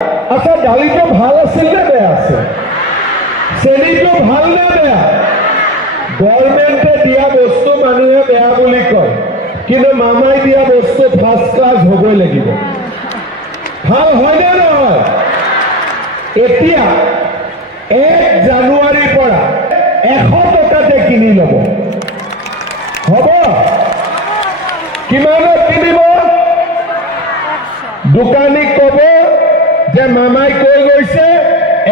আচ্ছা দালিটো ভাল আছিল নে বেয়া আছে? চেনিটো ভাল নে বেয়া? গভৰ্ণমেণ্টে দিয়া বস্তু মানুহে বেয়া বুলি কয়, কিন্তু মামাই দিয়া বস্তু ফাৰ্ষ্ট ক্লাছ হ'বই লাগিব। ভাল হয় নে নহয়? এতিয়া 1 জানুৱাৰীৰ পৰা 100 টকাতে কিনি ল'ব। হ'ব? কিমানত কিনিব? দোকানীক ক'ব যে মামাই কৈ গৈছে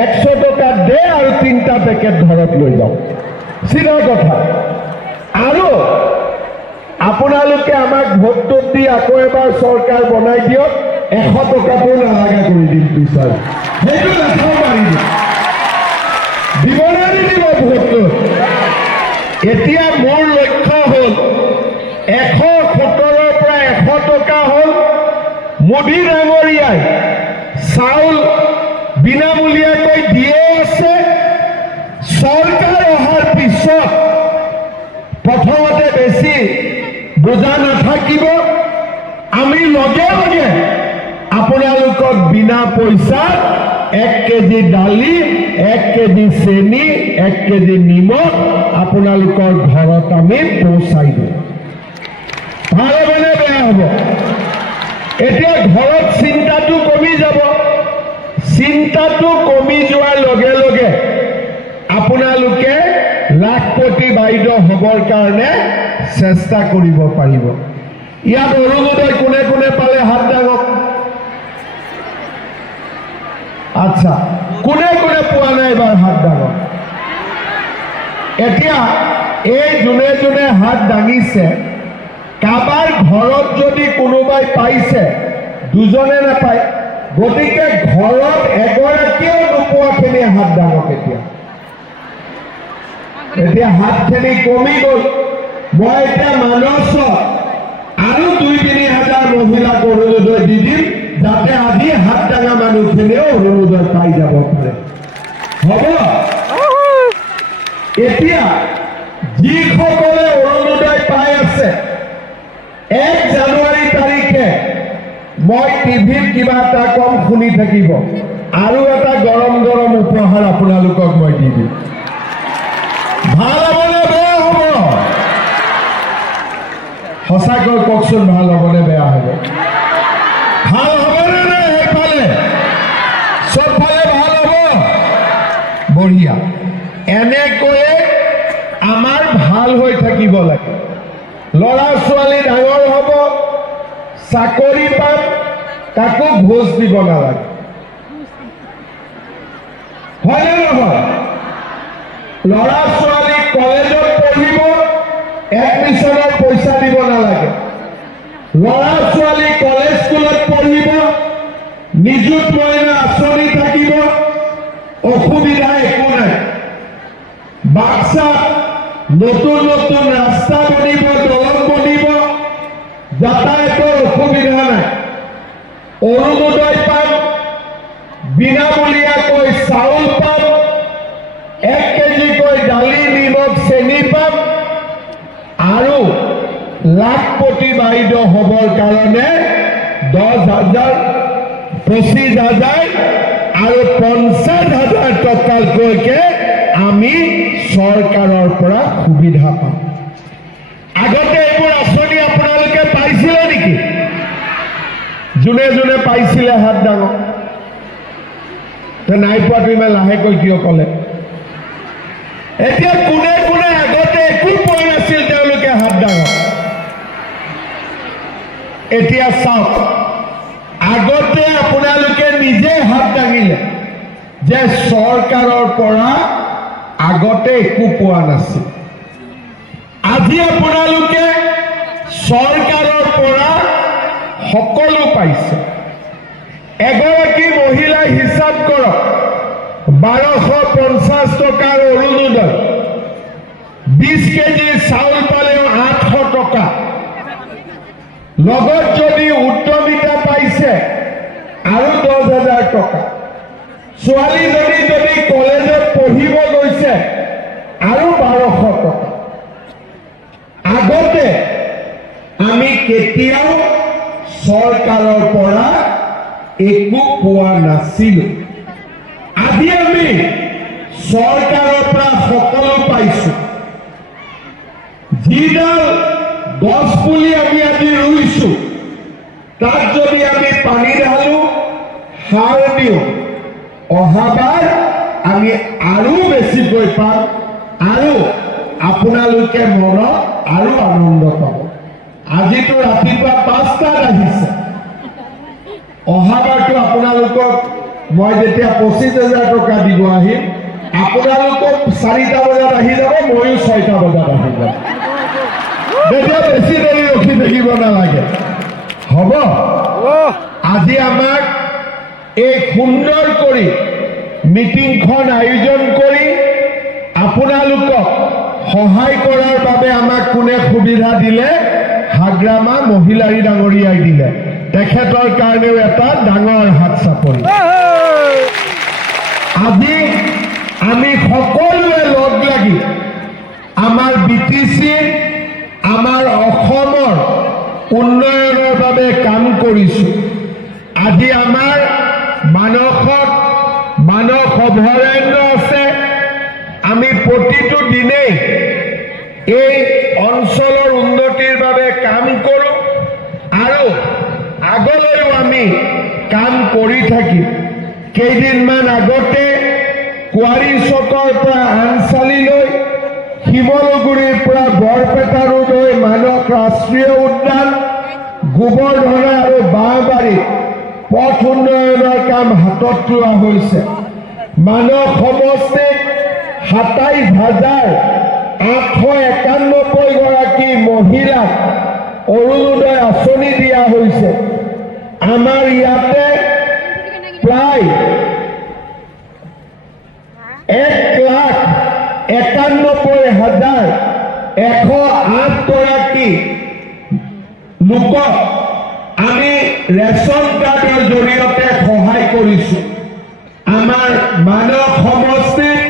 100 টকা দে আৰু 3টা পেকেট ঘৰত লৈ যাওক। চিধা কথা। আৰু আপোনালোকে আমাক ভোটটো দি আকৌ এবাৰ চৰকাৰ বনাই দিয়ক, 100 টকাটো নালাগে কৰি দিম পিছত। সেইটো লেখাও মাৰি দিম। দিব নে নিদিব ভোটটো? এতিয়া মোৰ লক্ষ্য হ'ল 117ৰ পৰা 100 টকা হ'ল। মোদী ডাঙৰীয়াই চাউল বিনামূলীয়াকৈ দিয়ে আছে। চৰকাৰ অহাৰ পিছত প্ৰথমতে বেছি বোজা নাথাকিব। আমি লগে লগে আপোনালোকক বিনা পইচাত 1 কেজি দালি, 1 কেজি চেনি, 1 কেজি নিমখ আপোনালোকৰ ঘৰত আমি পৌঁছাই দিম। ভাল হ'বনে বেয়া হ'ব? এতিয়া ঘৰত চিন্তাটো কমি যাব। চিন্তাটো কমি যোৱাৰ লগে লগে আপোনালোকে লাখপতি বাইদেউ হ'বৰ কাৰণে চেষ্টা কৰিব পাৰিব। ইয়াত অৰুণোদয় কোনে কোনে পালে হাত দাঙক। আচ্ছা, কোনে কোনে পোৱা নাই এবাৰ হাত দাঙক। এতিয়া এই যোনে যোনে হাত দাঙিছে, কাৰোবাৰ ঘৰত যদি কোনোবাই পাইছে, দুজনে নাপায়, গতিকে ঘৰত এগৰাকীও নোপোৱাখিনি হাত দাঙক। এতিয়া হাতখিনি কমি গ'ল। মই এতিয়া মানসত আৰু 2-3 হাজাৰ মহিলাক অৰুণোদয় দি দিম, যাতে আজি হাত দাঙা মানুহখিনিও অৰুণোদয় পাই যাব পাৰে। হ'ব? এতিয়া যিসকলে অৰুণোদয় পাই আছে, 1 জানুৱাৰী তাৰিখে মই টিভিত কিবা এটা কম শুনি থাকিব, আৰু এটা গৰম গৰম উপহাৰ আপোনালোকক মই দি দিম। ভাল হ'বনে বেয়া হ'ব? সঁচাকৈ কওকচোন, ভাল হ'বনে বেয়া হ'ব? ভাল হ'বনে নে? সেইফালে চবফালে ভাল হ'ব? বঢ়িয়া। এনেকৈয়ে আমাৰ ভাল হৈ থাকিব লাগে। ল'ৰা ছোৱালী ডাঙৰ হ'ব, চাকৰি পাম, তাকো ঘোষ দিব নালাগে। হয়নে নহয়? ল'ৰা ছোৱালী কলেজত পঢ়িব, এডমিশ্যনৰ পইচা দিব নালাগে। ল'ৰা ছোৱালী কলেজ স্কুলত পঢ়িব, নিযুত মইনা আঁচনি থাকিব, অসুবিধা একো নাই। বাক্সাত নতুন নতুন ৰাস্তা বনিব, দলং বনিব, যাতায়াতৰ অসুবিধা নাই। অৰুণোদয় পাম, বিনামূলীয়াকৈ চাউল পাম, 1 কেজিকৈ দালি, নিমখ, চেনি পাম, আৰু লাখপতি বাইদেউ হ'বৰ কাৰণে 10,000, 25,000 আৰু 50,000 টকালৈকে আমি চৰকাৰৰ পৰা সুবিধা পাম। আগতে এইবোৰ আঁচনি আপোনালোকে পাইছিলে নেকি? যোনে যোনে পাইছিলে হাত দাঙক। নাই পোৱাটো ইমান লাহেকৈ কিয় ক'লে? এতিয়া কোনে কোনে আগতে একো পোৱা নাছিল তেওঁলোকে হাত দাঙক। এতিয়া চাওক, আগতে আপোনালোকে নিজে হাত দাঙিলে যে চৰকাৰৰ পৰা আগতে একো পোৱা নাছিল। আজি আপোনালোকে চৰকাৰৰ পৰা সকলো পাইছে। এগৰাকী মহিলাই হিচাপ কৰক, 1250 টকাৰ অৰুণোদয়, 20 কেজি চাউল পালেও 800 টকা, লগত যদি উদ্যমিতা পাইছে আৰু 10,000 টকা। ছোৱালীজনী যদি কলেজত পঢ়িব গৈছে আৰু 1200 টকা। আগতে আমি কেতিয়াও চৰকাৰৰ পৰা একো পোৱা নাছিলোঁ। আজি আমি চৰকাৰৰ পৰা সকলো পাইছোঁ। যিডাল গছ পুলি আমি আজি ৰুইছোঁ তাত যদি আমি পানী ঢালোঁ, সাৰ দিওঁ, অহাবাৰ আমি আৰু বেছিকৈ পাম আৰু আপোনালোকে মনত আৰু আনন্দ পাব। আজিতো ৰাতিপুৱা 5টাত আহিছে, অহাবাৰটো আপোনালোকক মই যেতিয়া 25,000 টকা দিব আহিম, আপোনালোকক 4টা বজাত আহি যাব, ময়ো 6টা বজাত আহি যাব। তেতিয়া বেছি দেৰি ৰখি থাকিব নালাগে, হ'ব? আজি আমাক এই সুন্দৰ কৰি মিটিংখন আয়োজন কৰি আপোনালোকক সহায় কৰাৰ বাবে আমাক কোনে সুবিধা দিলে? হাগ্ৰামা মহিলাৰী ডাঙৰীয়াই দিলে। তেখেতৰ কাৰণেও এটা ডাঙৰ হাত চাপৰি। আজি আমি সকলোৱে লগ লাগি আমাৰ BTC, আমাৰ অসমৰ উন্নয়নৰ বাবে কাম কৰিছোঁ। আজি আমাৰ মানসত মানস অভয়াৰণ্য আছে। আমি প্ৰতিটো দিনেই এই অঞ্চলৰ উন্নতিৰ বাবে কাম কৰোঁ আৰু আগলৈও আমি কাম কৰি থাকিম। কেইদিনমান আগতে কোৱাৰী চকৰ পৰা আনচালিলৈ, শিমলুগুৰিৰ পৰা বৰপেটা ৰোডলৈ মানস ৰাষ্ট্ৰীয় উদ্যান, গোবৰধৰা আৰু বাঁহবাৰী পথ উন্নয়নৰ কাম হাতত লোৱা হৈছে। মানস সমষ্টিত 27,891 গৰাকী মহিলাক অৰুণোদয় আঁচনি দিয়া হৈছে। আমাৰ ইয়াতে প্ৰায় 1,91,108 গৰাকী লোকক আমি ৰেচন কাৰ্ডৰ জৰিয়তে সহায় কৰিছোঁ। আমাৰ মানস সমষ্টিত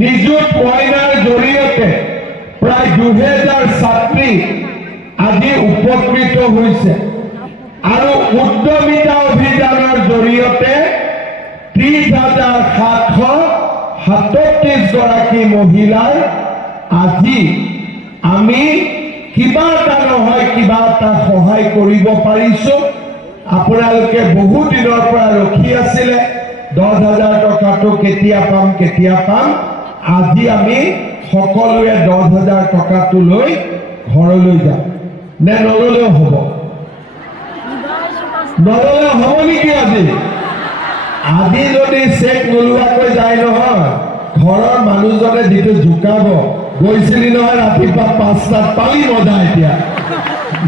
নিযুত মইনাৰ জৰিয়তে প্ৰায় 2,000 ছাত্ৰী আজি উপকৃত হৈছে আৰু উদ্যমিতা অভিযানৰ জৰিয়তে 30,737 গৰাকী মহিলাই আজি আমি কিবা এটা নহয় কিবা এটা সহায় কৰিব পাৰিছোঁ। আপোনালোকে বহু দিনৰ পৰা ৰখি আছিলে 10,000 টকাটো কেতিয়া পাম। আজি আমি সকলোৱে 10,000 টকাটো লৈ ঘৰলৈ যাম। নে নললেও হ'ব? নললে হ'ব নেকি? আজি যদি চেক নোলোৱাকৈ যায় নহয়, ঘৰৰ মানুহজনে যিটো জোকাব, গৈছিলি নহয় ৰাতিপুৱা 5টাত, পালি মজা। এতিয়া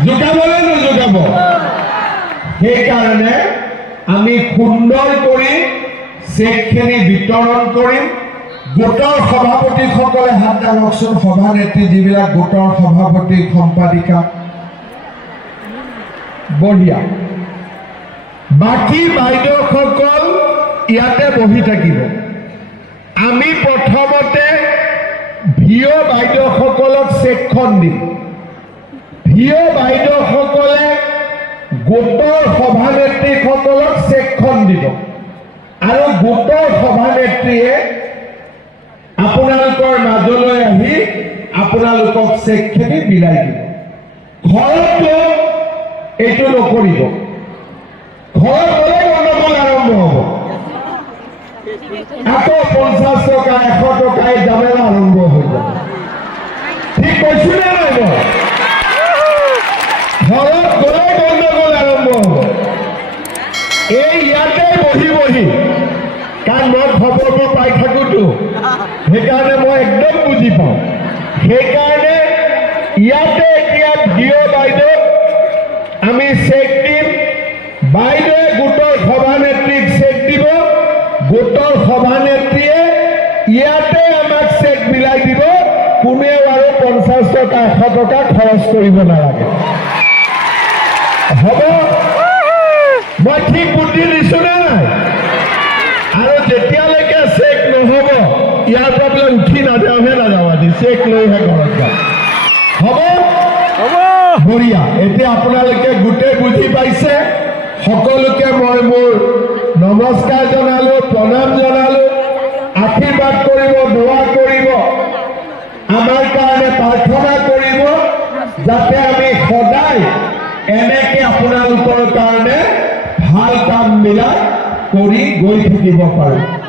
জোকাবনে নোজোকাব? সেইকাৰণে আমি সুন্দৰ কৰি চেকখিনি বিতৰণ কৰিম। গোটৰ সভাপতিসকলে হাত দাঙকচোন। সভানেত্ৰী যিবিলাক গোটৰ সভাপতি, সম্পাদিকা, বঢ়িয়া। বাকী বাইদেউসকল ইয়াতে বহি থাকিব। আমি প্ৰথমতে ভিঅ' বাইদেউসকলক চেকখন দিম। ভিঅ' বাইদেউসকলে গোটৰ সভানেত্ৰীসকলক চেকখন দিব আৰু গোটৰ সভানেত্ৰীয়ে আপোনালোকৰ মাজলৈ আহি আপোনালোকক চেকখিনি বিলাই দিব। ঘৰতো এইটো নকৰিব। ঘৰত গ'লে গণ্ডগোল আৰম্ভ হ'ব। আকৌ 50 টকা 100 টকাই জামেলা আৰম্ভ হৈ যাব। ঠিক কৈছো নে নাই? ঘৰত গ'লে গণ্ডগোল আৰম্ভ হ'ব। এই ইয়াতে বহি কাৰণ মই খবৰবোৰ পাই থাকোঁতো, সেইকাৰণে মই একদম বুজি পাওঁ। সেইকাৰণে ইয়াতে এতিয়া ভিঅ' বাইদেউ আমি চেক দিম। বাইদেৱে গোটৰ সভানেত্ৰীক চেক দিব। গোটৰ সভানেত্ৰীয়ে ইয়াতে আমাক চেক বিলাই দিব। কোনেও আৰু 50 টকা 100 টকা খৰচ কৰিব নালাগে। হ'ব? মই ঠিক বুদ্ধি দিছোঁ নে নাই? আৰু যেতিয়ালৈকে চেক নহ'ব ইয়াৰ পৰা বোলে উঠি নাযাওঁ আজি চেক লৈহে ঘৰত যাম। হ'ব? বঢ়িয়া। এতিয়া আপোনালোকে গোটেই বুজি পাইছে। সকলোকে মই মোৰ নমস্কাৰ জনালো, প্ৰণাম জনালো, আশীৰ্বাদ কৰিব, দোৱা কৰিব, আমাৰ কাৰণে প্ৰাৰ্থনা কৰিব, যাতে আমি সদায় এনেকে আপোনালোকৰ কাৰণে ভাল কামবিলাক কৰি গৈ থাকিব পাৰোঁ।